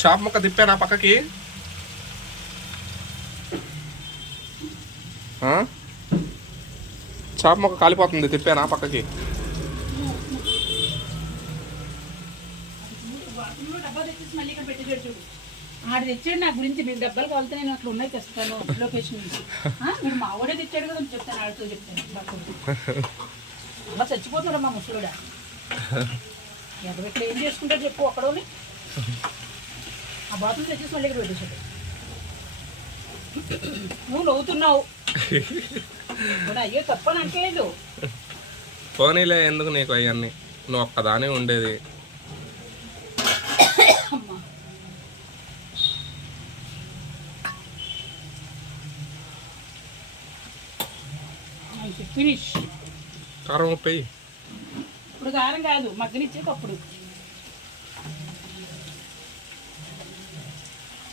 చాప ముక్క తిప్పానా పక్కకి. చాప మొక్క కాలిపోతుంది తిప్పానా పక్కకి. ఆడ మళ్ళీ తెచ్చాడు నా గురించి మీరు డబ్బాలు కావాలితే నేను అక్కడ ఉన్నాయి తెస్తాను లొకేషన్ నుంచి. మీరు మా వాడే తెచ్చాడు కదా అని చెప్తాను ఆడితో చెప్తాను. అమ్మ చచ్చిపోతున్నాడు మా ముసలుడా. ఎవరు ఇక్కడ ఏం చేసుకుంటారు చెప్పు అక్కడోని ఆ బాత్రూమ్ తెచ్చేసి మళ్ళీ ఇక్కడ పెట్టేశాడు నువ్వు నవ్వుతున్నావు. అయ్యో తప్పని అంటలేదు. పోనీలే ఎందుకు నీకు అవన్నీ? నువ్వు ఒక్కదానే ఉండేది. ఫినిష్. కారం ఉప్పు ఇప్పుడు కారం కాదు మగ్గనిచ్చేటప్పుడు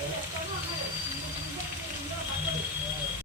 Ele é só